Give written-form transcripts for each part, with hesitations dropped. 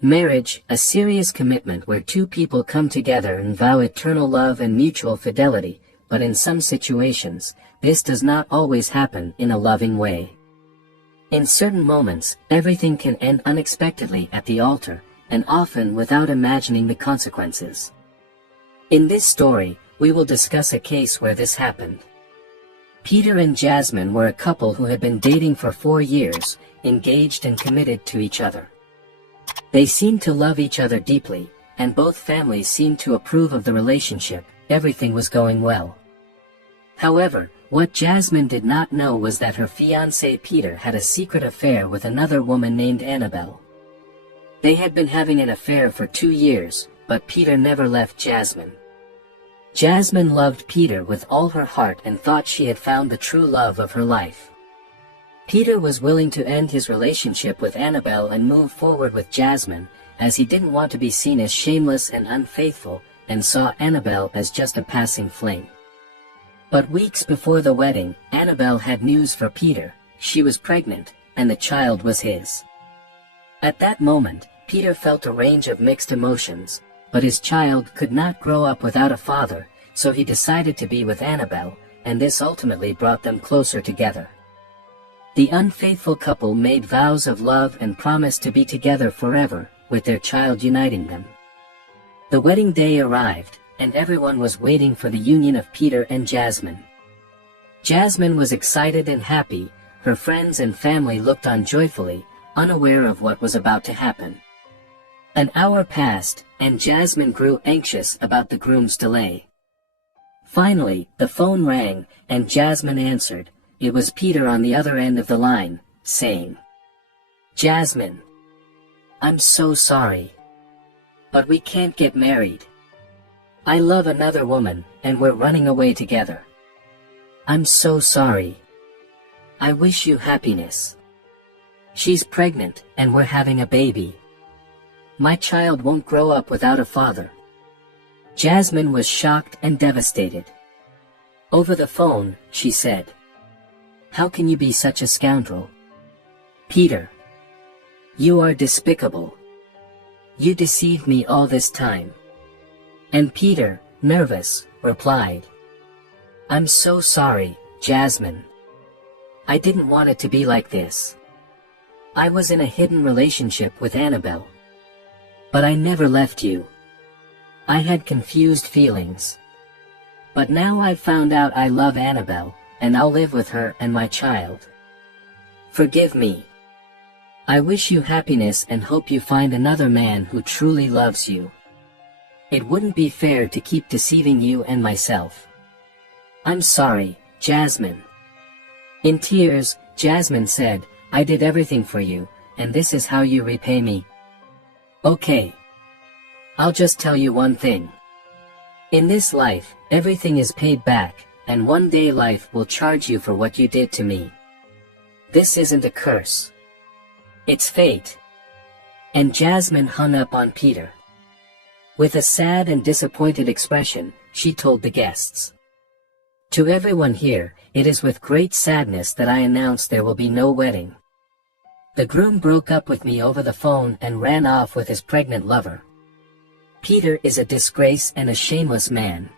Marriage, a serious commitment where two people come together and vow eternal love and mutual fidelity, but in some situations, this does not always happen in a loving way. In certain moments, everything can end unexpectedly at the altar, and often without imagining the consequences. In this story, we will discuss a case where this happened. Peter and Jasmine were a couple who had been dating for 4 years, engaged and committed to each other. They seemed to love each other deeply, and both families seemed to approve of the relationship. Everything was going well. However, what Jasmine did not know was that her fiancé Peter had a secret affair with another woman named Annabelle. They had been having an affair for 2 years, but Peter never left Jasmine. Jasmine loved Peter with all her heart and thought she had found the true love of her life. Peter was willing to end his relationship with Annabelle and move forward with Jasmine, as he didn't want to be seen as shameless and unfaithful, and saw Annabelle as just a passing fling. But weeks before the wedding, Annabelle had news for Peter. She was pregnant, and the child was his. At that moment, Peter felt a range of mixed emotions, but his child could not grow up without a father, so he decided to be with Annabelle, and this ultimately brought them closer together. The unfaithful couple made vows of love and promised to be together forever, with their child uniting them. The wedding day arrived, and everyone was waiting for the union of Peter and Jasmine. Jasmine was excited and happy. Her friends and family looked on joyfully, unaware of what was about to happen. An hour passed, and Jasmine grew anxious about the groom's delay. Finally, the phone rang, and Jasmine answered. It was Peter on the other end of the line, saying, "Jasmine, I'm so sorry. But we can't get married. I love another woman, and we're running away together. I'm so sorry. I wish you happiness. She's pregnant, and we're having a baby. My child won't grow up without a father." Jasmine was shocked and devastated. Over the phone, she said, "How can you be such a scoundrel? Peter, you are despicable. You deceived me all this time." And Peter, nervous, replied, "I'm so sorry, Jasmine. I didn't want it to be like this. I was in a hidden relationship with Annabelle. But I never left you. I had confused feelings. But now I've found out I love Annabelle, and I'll live with her and my child. Forgive me. I wish you happiness and hope you find another man who truly loves you. It wouldn't be fair to keep deceiving you and myself. I'm sorry, Jasmine." In tears, Jasmine said, "I did everything for you, and this is how you repay me. Okay. I'll just tell you one thing. In this life, everything is paid back, and one day life will charge you for what you did to me. This isn't a curse. It's fate." And Jasmine hung up on Peter. With a sad and disappointed expression, she told the guests, "To everyone here, it is with great sadness that I announce there will be no wedding. The groom broke up with me over the phone and ran off with his pregnant lover. Peter is a disgrace and a shameless man.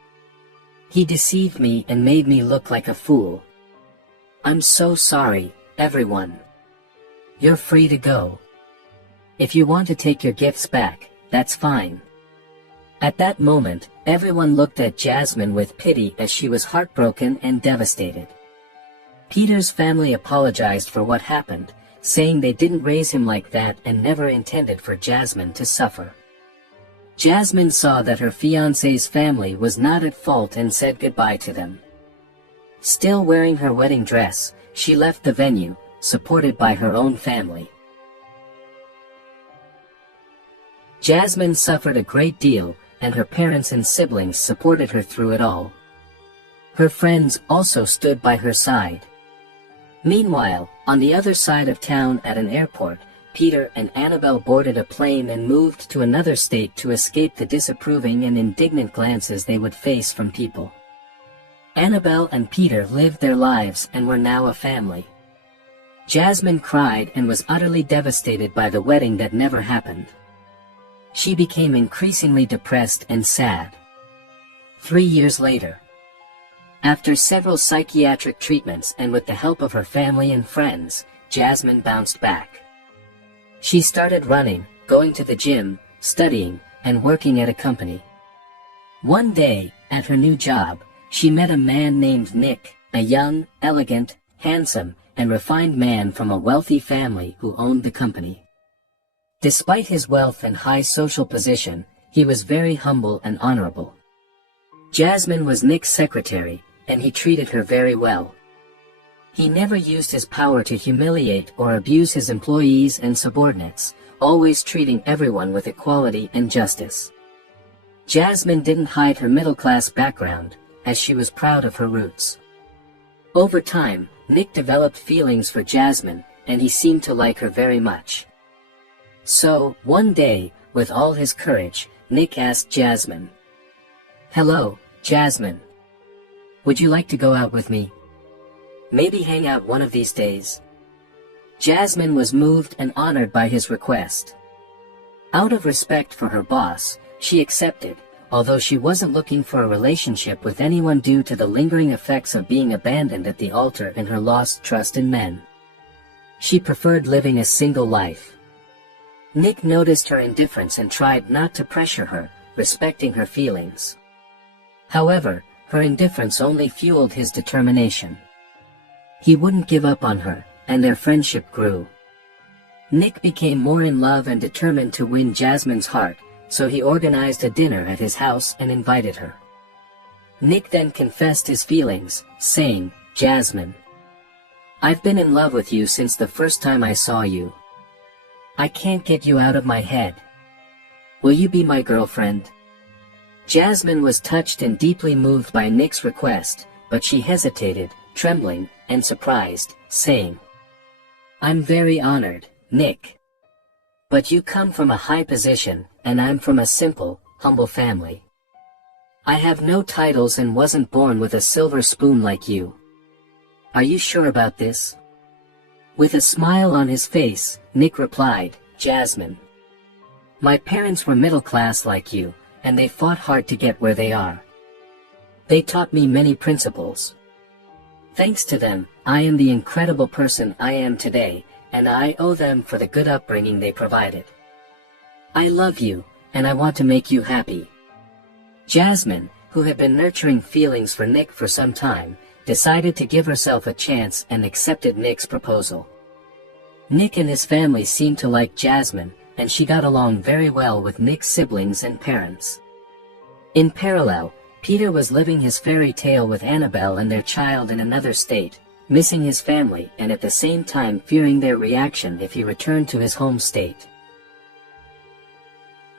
He deceived me and made me look like a fool. I'm so sorry, everyone. You're free to go. If you want to take your gifts back, that's fine." At that moment, everyone looked at Jasmine with pity as she was heartbroken and devastated. Peter's family apologized for what happened, saying they didn't raise him like that and never intended for Jasmine to suffer. Jasmine saw that her fiancé's family was not at fault and said goodbye to them. Still wearing her wedding dress, she left the venue, supported by her own family. Jasmine suffered a great deal, and her parents and siblings supported her through it all. Her friends also stood by her side. Meanwhile, on the other side of town at an airport, Peter and Annabelle boarded a plane and moved to another state to escape the disapproving and indignant glances they would face from people. Annabelle and Peter lived their lives and were now a family. Jasmine cried and was utterly devastated by the wedding that never happened. She became increasingly depressed and sad. 3 years later, after several psychiatric treatments and with the help of her family and friends, Jasmine bounced back. She started running, going to the gym, studying, and working at a company. One day, at her new job, she met a man named Nick, a young, elegant, handsome, and refined man from a wealthy family who owned the company. Despite his wealth and high social position, he was very humble and honorable. Jasmine was Nick's secretary, and he treated her very well. He never used his power to humiliate or abuse his employees and subordinates, always treating everyone with equality and justice. Jasmine didn't hide her middle-class background, as she was proud of her roots. Over time, Nick developed feelings for Jasmine, and he seemed to like her very much. So, one day, with all his courage, Nick asked Jasmine, "Hello, Jasmine. Would you like to go out with me? Maybe hang out one of these days?" Jasmine was moved and honored by his request. Out of respect for her boss, she accepted, although she wasn't looking for a relationship with anyone due to the lingering effects of being abandoned at the altar and her lost trust in men. She preferred living a single life. Nick noticed her indifference and tried not to pressure her, respecting her feelings. However, her indifference only fueled his determination. He wouldn't give up on her, and their friendship grew. Nick became more in love and determined to win Jasmine's heart, so he organized a dinner at his house and invited her. Nick then confessed his feelings, saying, "Jasmine, I've been in love with you since the first time I saw you. I can't get you out of my head. Will you be my girlfriend?" Jasmine was touched and deeply moved by Nick's request, but she hesitated, trembling, and surprised, saying, "I'm very honored, Nick. But you come from a high position, and I'm from a simple, humble family. I have no titles and wasn't born with a silver spoon like you. Are you sure about this?" With a smile on his face, Nick replied, "Jasmine, my parents were middle class like you, and they fought hard to get where they are. They taught me many principles. Thanks to them, I am the incredible person I am today, and I owe them for the good upbringing they provided. I love you, and I want to make you happy." Jasmine, who had been nurturing feelings for Nick for some time, decided to give herself a chance and accepted Nick's proposal. Nick and his family seemed to like Jasmine, and she got along very well with Nick's siblings and parents. In parallel, Peter was living his fairy tale with Annabelle and their child in another state, missing his family and at the same time fearing their reaction if he returned to his home state.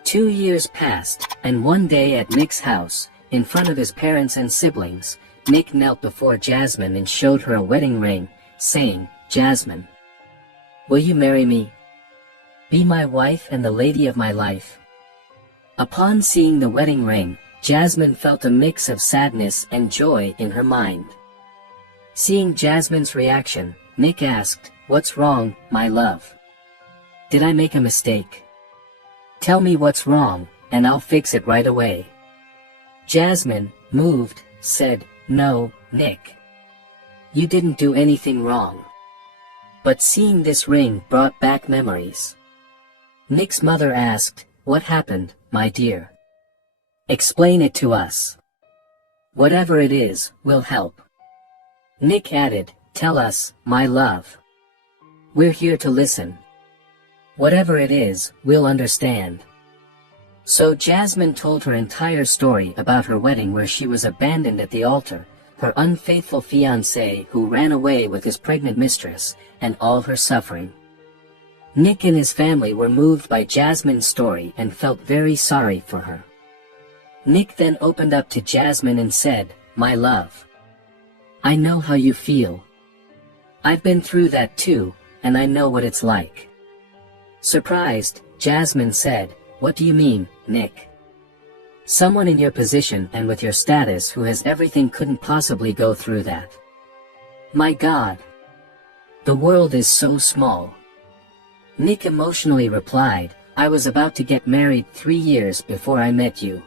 2 years passed, and one day at Nick's house, in front of his parents and siblings, Nick knelt before Jasmine and showed her a wedding ring, saying, "Jasmine, will you marry me? Be my wife and the lady of my life." Upon seeing the wedding ring, Jasmine felt a mix of sadness and joy in her mind. Seeing Jasmine's reaction, Nick asked, "What's wrong, my love? Did I make a mistake? Tell me what's wrong, and I'll fix it right away." Jasmine, moved, said, "No, Nick. You didn't do anything wrong." But seeing this ring brought back memories. Nick's mother asked, "What happened, my dear? Explain it to us. Whatever it is, will help." Nick added, "Tell us, my love. We're here to listen. Whatever it is, we'll understand." So Jasmine told her entire story about her wedding where she was abandoned at the altar, her unfaithful fiancé who ran away with his pregnant mistress, and all her suffering. Nick and his family were moved by Jasmine's story and felt very sorry for her. Nick then opened up to Jasmine and said, "My love, I know how you feel. I've been through that too, and I know what it's like." Surprised, Jasmine said, "What do you mean, Nick? Someone in your position and with your status who has everything couldn't possibly go through that. My God. The world is so small." Nick emotionally replied, I was about to get married 3 years before I met you.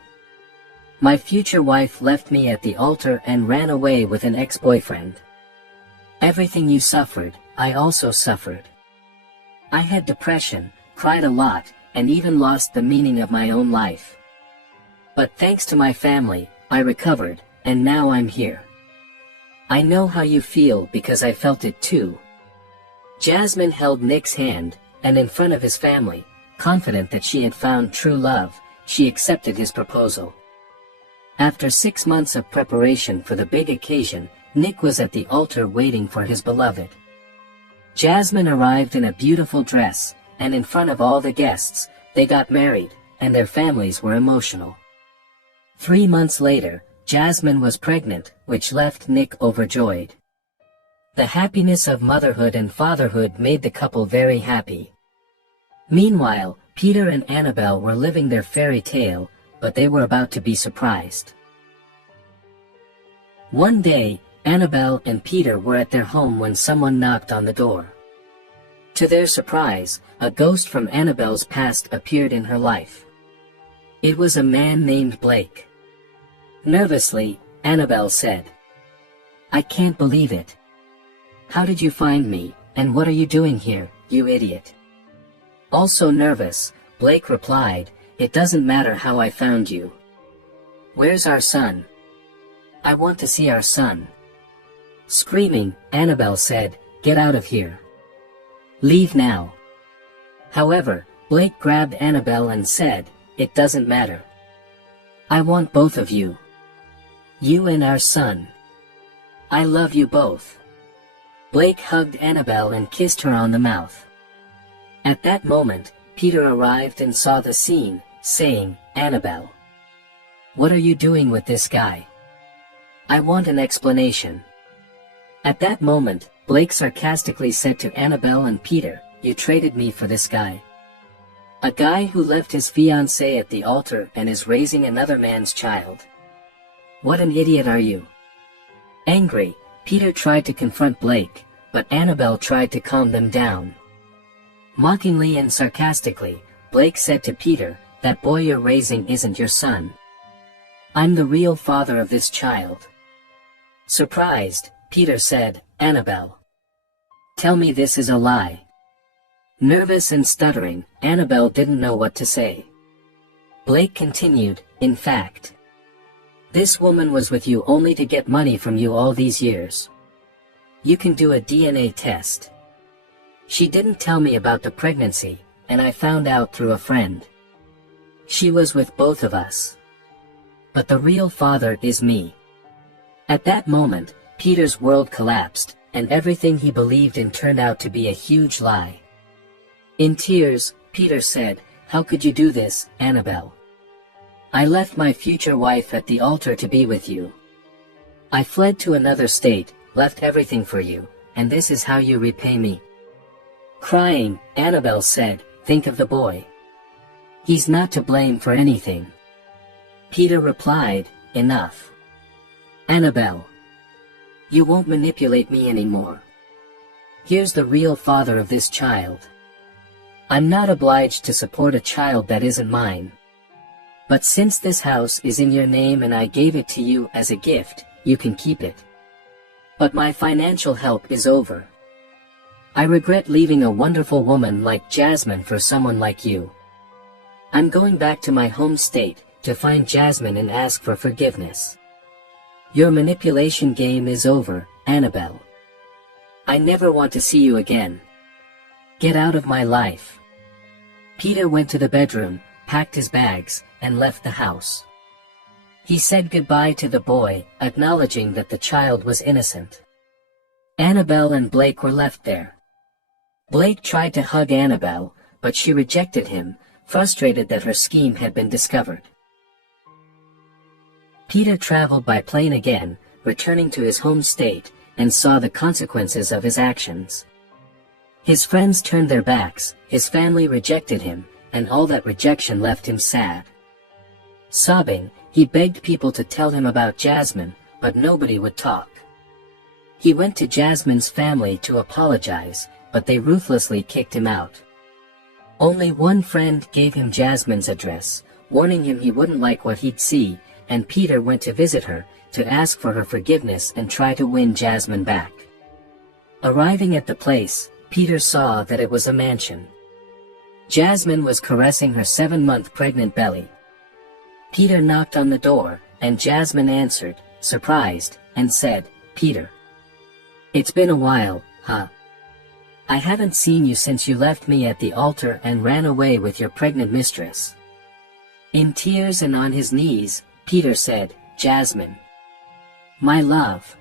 My future wife left me at the altar and ran away with an ex-boyfriend. Everything you suffered, I also suffered. I had depression, cried a lot, and even lost the meaning of my own life. But thanks to my family, I recovered, and now I'm here. I know how you feel because I felt it too. Jasmine held Nick's hand, and in front of his family, confident that she had found true love, she accepted his proposal. After 6 months of preparation for the big occasion, Nick was at the altar waiting for his beloved. Jasmine arrived in a beautiful dress, and in front of all the guests, they got married, and their families were emotional. 3 months later, Jasmine was pregnant, which left Nick overjoyed. The happiness of motherhood and fatherhood made the couple very happy. Meanwhile, Peter and Annabelle were living their fairy tale, but they were about to be surprised. One day, Annabelle and Peter were at their home when someone knocked on the door. To their surprise, a ghost from Annabelle's past appeared in her life. It was a man named Blake. Nervously, Annabelle said, "I can't believe it. How did you find me, and what are you doing here, you idiot?" Also nervous, Blake replied, "It doesn't matter how I found you. Where's our son? I want to see our son." Screaming, Annabelle said, "Get out of here. Leave now." However, Blake grabbed Annabelle and said, "It doesn't matter. I want both of you. You and our son. I love you both." Blake hugged Annabelle and kissed her on the mouth. At that moment, Peter arrived and saw the scene, saying, "Annabelle, what are you doing with this guy? I want an explanation." At that moment, Blake sarcastically said to Annabelle and Peter, "You traded me for this guy. A guy who left his fiancée at the altar and is raising another man's child. What an idiot are you?" Angry, Peter tried to confront Blake, but Annabelle tried to calm them down. Mockingly and sarcastically, Blake said to Peter, "That boy you're raising isn't your son. I'm the real father of this child." Surprised, Peter said, "Annabelle, tell me this is a lie." Nervous and stuttering, Annabelle didn't know what to say. Blake continued, "In fact, this woman was with you only to get money from you all these years. You can do a DNA test. She didn't tell me about the pregnancy, and I found out through a friend. She was with both of us. But the real father is me." At that moment, Peter's world collapsed, and everything he believed in turned out to be a huge lie. In tears, Peter said, "How could you do this, Annabelle? I left my future wife at the altar to be with you. I fled to another state, left everything for you, and this is how you repay me." Crying, Annabelle said, "Think of the boy. He's not to blame for anything." Peter replied, "Enough. Annabelle, you won't manipulate me anymore. Here's the real father of this child. I'm not obliged to support a child that isn't mine. But since this house is in your name and I gave it to you as a gift, you can keep it. But my financial help is over. I regret leaving a wonderful woman like Jasmine for someone like you. I'm going back to my home state to find Jasmine and ask for forgiveness. Your manipulation game is over, Annabelle. I never want to see you again. Get out of my life." Peter went to the bedroom, packed his bags, and left the house. He said goodbye to the boy, acknowledging that the child was innocent. Annabelle and Blake were left there. Blake tried to hug Annabelle, but she rejected him, frustrated that her scheme had been discovered. Peter traveled by plane again, returning to his home state, and saw the consequences of his actions. His friends turned their backs, his family rejected him, and all that rejection left him sad. Sobbing, he begged people to tell him about Jasmine, but nobody would talk. He went to Jasmine's family to apologize, but they ruthlessly kicked him out. Only one friend gave him Jasmine's address, warning him he wouldn't like what he'd see, and Peter went to visit her, to ask for her forgiveness and try to win Jasmine back. Arriving at the place, Peter saw that it was a mansion. Jasmine was caressing her 7-month pregnant belly. Peter knocked on the door, and Jasmine answered, surprised, and said, "Peter. It's been a while, huh? I haven't seen you since you left me at the altar and ran away with your pregnant mistress." In tears and on his knees, Peter said, "Jasmine. My love.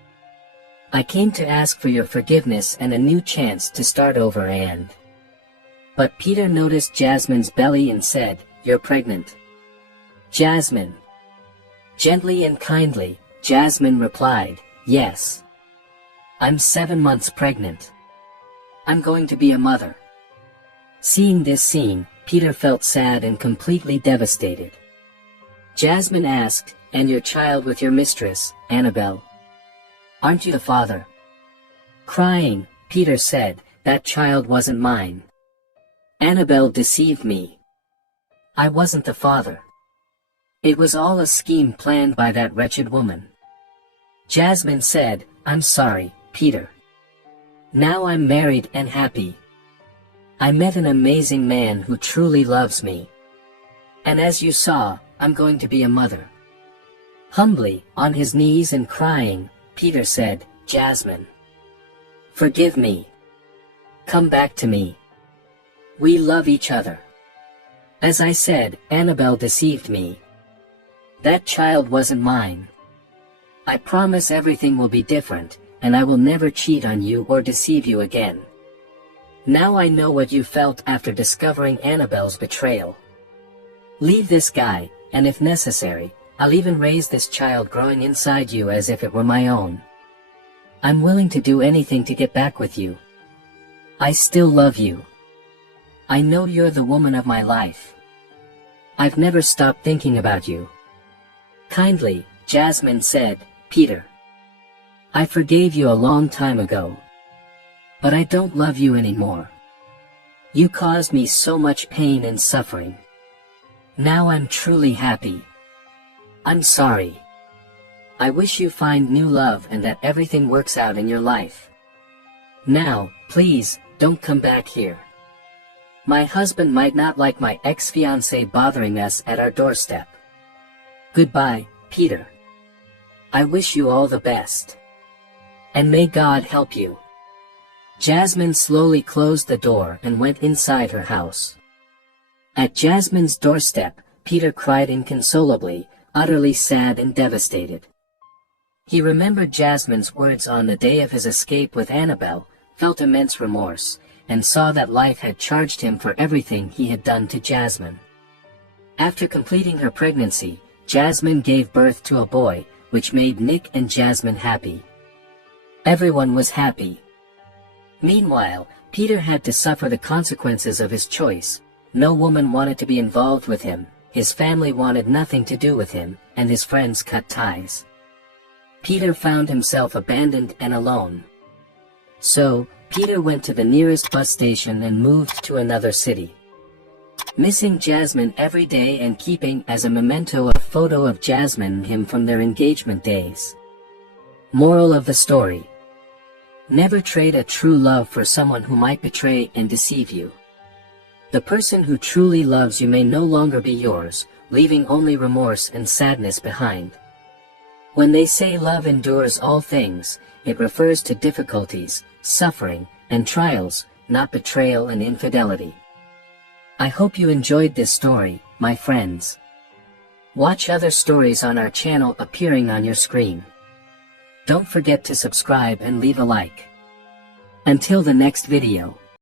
I came to ask for your forgiveness and a new chance to start over and..." But Peter noticed Jasmine's belly and said, "You're pregnant." "Jasmine." Gently and kindly, Jasmine replied, "Yes. I'm 7 months pregnant. I'm going to be a mother." Seeing this scene, Peter felt sad and completely devastated. Jasmine asked, "And your child with your mistress, Annabelle? Aren't you the father?" Crying, Peter said, "That child wasn't mine. Annabelle deceived me. I wasn't the father. It was all a scheme planned by that wretched woman." Jasmine said, "I'm sorry, Peter. Now I'm married and happy. I met an amazing man who truly loves me. And as you saw, I'm going to be a mother." Humbly, on his knees and crying, Peter said, "Jasmine. Forgive me. Come back to me. We love each other. As I said, Annabelle deceived me. That child wasn't mine. I promise everything will be different, and I will never cheat on you or deceive you again. Now I know what you felt after discovering Annabelle's betrayal. Leave this guy, and if necessary, I'll even raise this child growing inside you as if it were my own. I'm willing to do anything to get back with you. I still love you. I know you're the woman of my life. I've never stopped thinking about you." Kindly, Jasmine said, "Peter. I forgave you a long time ago. But I don't love you anymore. You caused me so much pain and suffering. Now I'm truly happy. I'm sorry. I wish you find new love and that everything works out in your life. Now, please, don't come back here. My husband might not like my ex-fiancé bothering us at our doorstep. Goodbye, Peter. I wish you all the best. And may God help you." Jasmine slowly closed the door and went inside her house. At Jasmine's doorstep, Peter cried inconsolably, utterly sad and devastated. He remembered Jasmine's words on the day of his escape with Annabelle, felt immense remorse, and saw that life had charged him for everything he had done to Jasmine. After completing her pregnancy, Jasmine gave birth to a boy, which made Nick and Jasmine happy. Everyone was happy. Meanwhile, Peter had to suffer the consequences of his choice. No woman wanted to be involved with him, his family wanted nothing to do with him, and his friends cut ties. Peter found himself abandoned and alone. So, Peter went to the nearest bus station and moved to another city. Missing Jasmine every day and keeping as a memento a photo of Jasmine and him from their engagement days. Moral of the story: never trade a true love for someone who might betray and deceive you. The person who truly loves you may no longer be yours, leaving only remorse and sadness behind. When they say love endures all things, it refers to difficulties, suffering, and trials, not betrayal and infidelity. I hope you enjoyed this story, my friends. Watch other stories on our channel appearing on your screen. Don't forget to subscribe and leave a like. Until the next video.